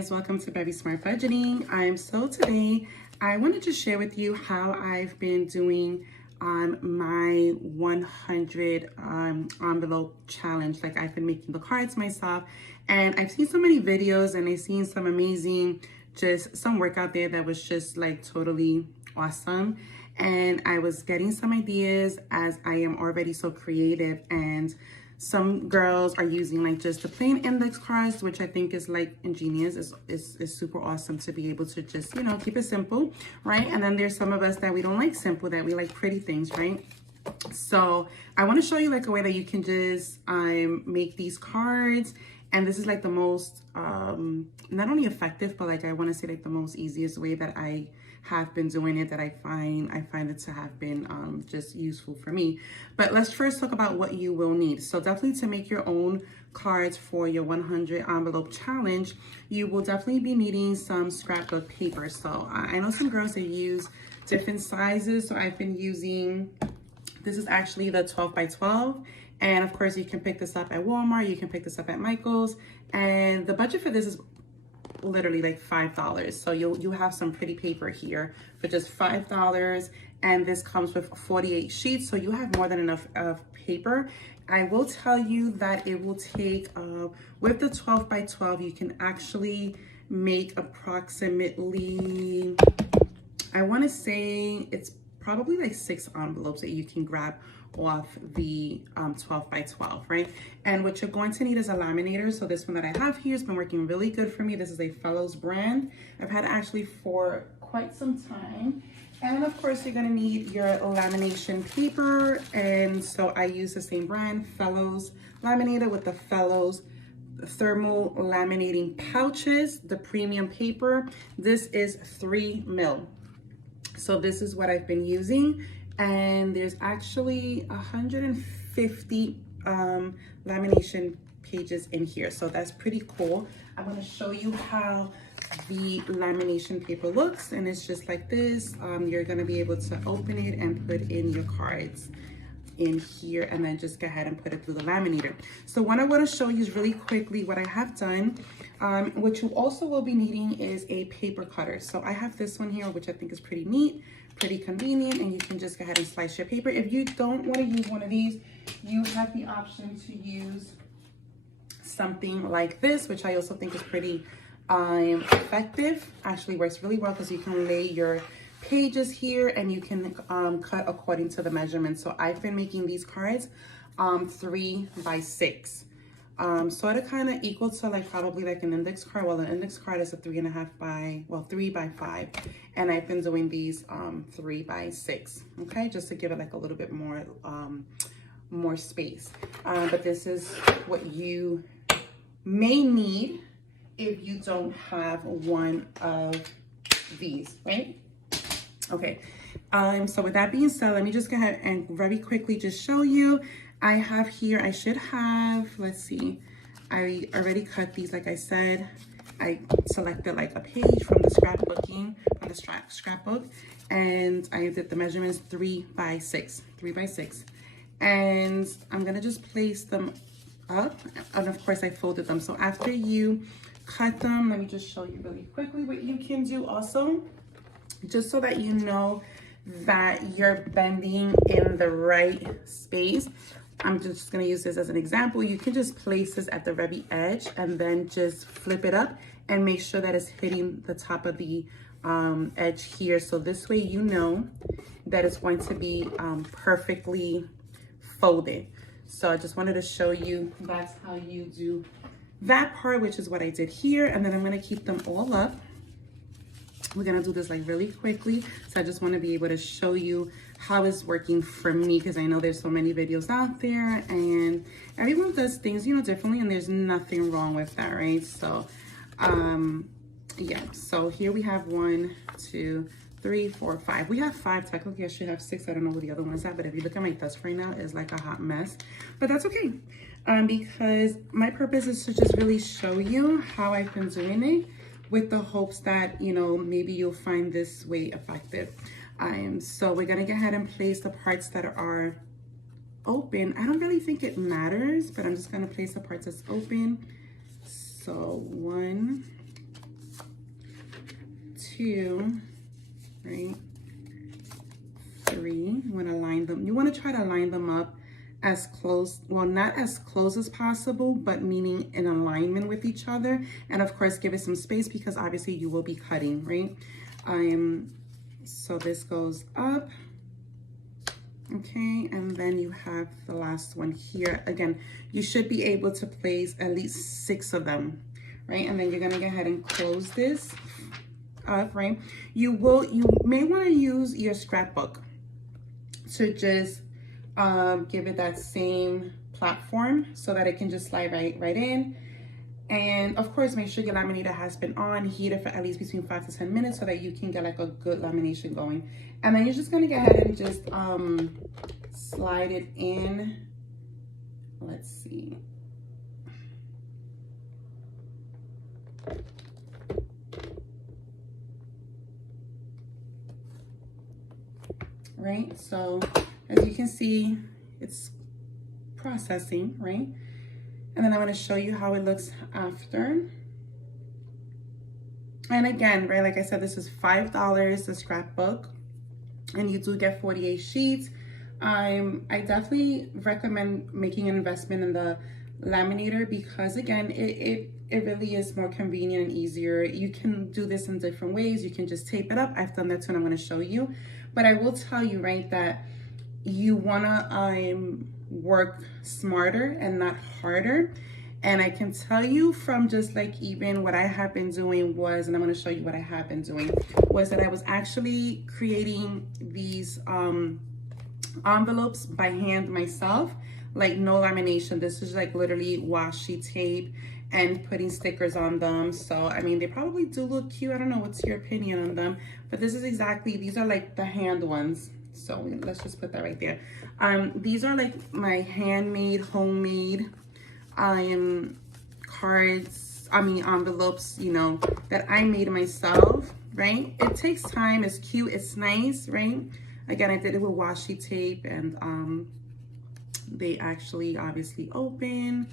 guys, welcome to Baby Smart Budgeting. Today I wanted to share with you how I've been doing on my 100 envelope challenge. Like, I've been making the cards myself, and I've seen so many videos and I've seen some amazing, just some work out there that was just like totally awesome. And I was getting some ideas, as I am already so creative, and some girls are using like just the plain index cards, which I think is like ingenious. It's super awesome to be able to just, you know, keep it simple, right? And then there's some of us that we don't like simple, that we like pretty things, right? So I want to show you like a way that you can just make these cards. And this is like the most not only effective, but like I want to say like the most easiest way that I have been doing it, that I find it to have been just useful for me. But let's first talk about what you will need. So definitely, to make your own cards for your 100 envelope challenge, you will definitely be needing some scrapbook paper. So I know some girls that use different sizes. So I've been using, this is actually the 12 by 12. And of course, you can pick this up at Walmart, you can pick this up at Michael's. And the budget for this is literally like $5. So you have some pretty paper here for just $5. And this comes with 48 sheets, so you have more than enough of paper. I will tell you that it will take, with the 12 by 12, you can actually make approximately, I want to say it's probably like 6 envelopes that you can grab off the 12 by 12, right? And what you're going to need is a laminator. So this one that I have here has been working really good for me. This is a Fellows brand. I've had it actually for quite some time. And of course, you're gonna need your lamination paper. And so I use the same brand, Fellows laminator, with the Fellows thermal laminating pouches, the premium paper. This is 3 mil. So this is what I've been using. And there's actually 150 lamination pages in here. So that's pretty cool. I'm gonna show you how the lamination paper looks, and it's just like this. You're gonna be able to open it and put in your cards in here, and then just go ahead and put it through the laminator. So what I want to show you is really quickly what I have done. What you also will be needing is a paper cutter. So I have this one here, which I think is pretty neat, pretty convenient, and you can just go ahead and slice your paper. If you don't want to use one of these, you have the option to use something like this, which I also think is pretty effective. Actually works really well because you can lay your pages here, and you can cut according to the measurements. So I've been making these cards 3 by 6, sort of kind of equal to like probably like an index card. Well, an index card is a 3.5 by, well, 3 by 5, and I've been doing these 3 by 6, okay, just to give it like a little bit more more space. But this is what you may need if you don't have one of these, right? Okay, so with that being said, let me just go ahead and very quickly just show you. I have here, I should have, let's see, I already cut these. Like I said, I selected like a page from the scrapbooking, from the scrapbook, and I did the measurements 3 by 6, 3 by 6. And I'm gonna just place them up, and of course I folded them. So after you cut them, let me just show you really quickly what you can do also, just so that you know that you're bending in the right space. I'm just gonna use this as an example. You can just place this at the very edge and then just flip it up and make sure that it's hitting the top of the edge here. So this way you know that it's going to be perfectly folded. So I just wanted to show you that's how you do that part, which is what I did here. And then I'm gonna keep them all up. We're gonna do this like really quickly. So I just wanna be able to show you how it's working for me, because I know there's so many videos out there and everyone does things, you know, differently, and there's nothing wrong with that, right? So, yeah, so here we have 1, 2, 3, 4, 5. We have 5. Technically, I should have 6. I don't know where the other one's at, but if you look at my desk right now, it's like a hot mess. But that's okay, because my purpose is to just really show you how I've been doing it, with the hopes that, you know, maybe you'll find this way effective. So we're gonna go ahead and place the parts that are open. I don't really think it matters, but I'm just gonna place the parts that's open. So 1, 2, right? 3. You want to line them. You want to try to line them up as close, well, not as close as possible, but meaning in alignment with each other. And of course, give it some space because obviously you will be cutting, right? So this goes up. Okay, and then you have the last one here. Again, you should be able to place at least 6 of them, right? And then you're gonna go ahead and close this up, right? You may want to use your scrapbook to just give it that same platform so that it can just slide right in. And of course, make sure your laminator has been on, heated for at least between 5 to 10 minutes so that you can get like a good lamination going. And then you're just gonna go ahead and just slide it in. Let's see. Right, so as you can see, it's processing, right? And then I'm going to show you how it looks after. And again, right, like I said, this is $5 the scrapbook, and you do get 48 sheets. I definitely recommend making an investment in the laminator because again, it really is more convenient and easier. You can do this in different ways. You can just tape it up. I've done that too, and I'm going to show you. But I will tell you, right, that you want to work smarter and not harder. And I can tell you from just like even what I have been doing was, and I'm going to show you what I have been doing, was that I was actually creating these envelopes by hand myself, like no lamination. This is like literally washi tape and putting stickers on them. So I mean, they probably do look cute. I don't know, what's your opinion on them? But this is exactly, these are like the hand ones. So let's just put that right there. These are like my handmade, homemade cards, envelopes, you know, that I made myself, right? It takes time, it's cute, it's nice, right? Again, I did it with washi tape, and they actually obviously open.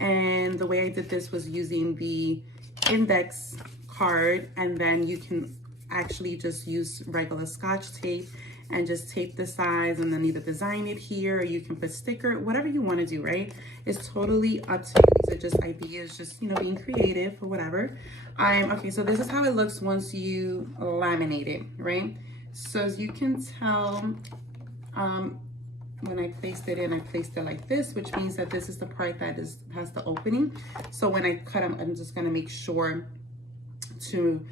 And the way I did this was using the index card, and then you can actually just use regular Scotch tape and just tape the sides and then either design it here, or you can put sticker, whatever you want to do, right? It's totally up to you. These are just ideas, just, you know, being creative or whatever. Okay, so this is how it looks once you laminate it, right? So as you can tell, when I placed it in, I placed it like this, which means that this is the part that has the opening. So when I cut them, I'm just gonna make sure to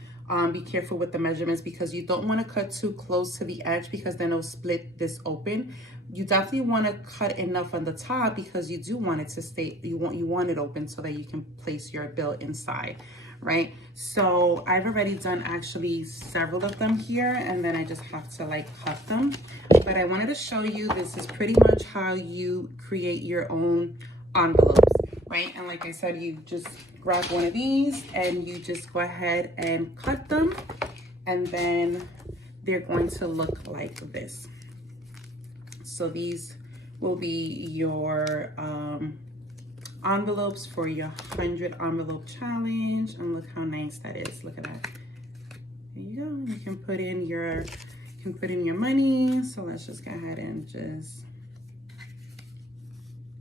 be careful with the measurements, because you don't want to cut too close to the edge because then it'll split this open. You definitely want to cut enough on the top because you do want it to stay, you want it open so that you can place your bill inside, right? So I've already done actually several of them here, and then I just have to like cut them. But I wanted to show you, this is pretty much how you create your own envelopes, right? And like I said, you just grab one of these and you just go ahead and cut them, and then they're going to look like this. So these will be your envelopes for your 100 envelope challenge, and look how nice that is. Look at that. There you go. You can put in your money. So let's just go ahead and just,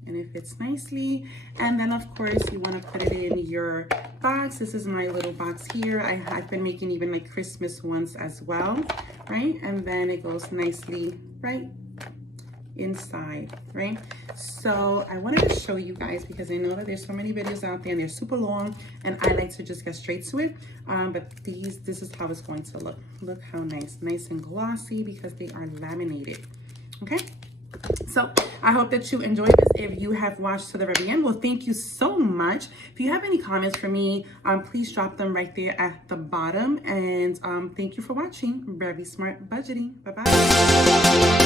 and it fits nicely. And then of course you want to put it in your box. This is my little box here. I've been making even like Christmas ones as well, right? And then it goes nicely right inside, right? So I wanted to show you guys because I know that there's so many videos out there and they're super long, and I like to just get straight to it. But this is how it's going to look. Look how nice and glossy because they are laminated. Okay, so I hope that you enjoyed this. If you have watched to the very end, well, thank you so much. If you have any comments for me, please drop them right there at the bottom. And thank you for watching Very Smart Budgeting. Bye-bye.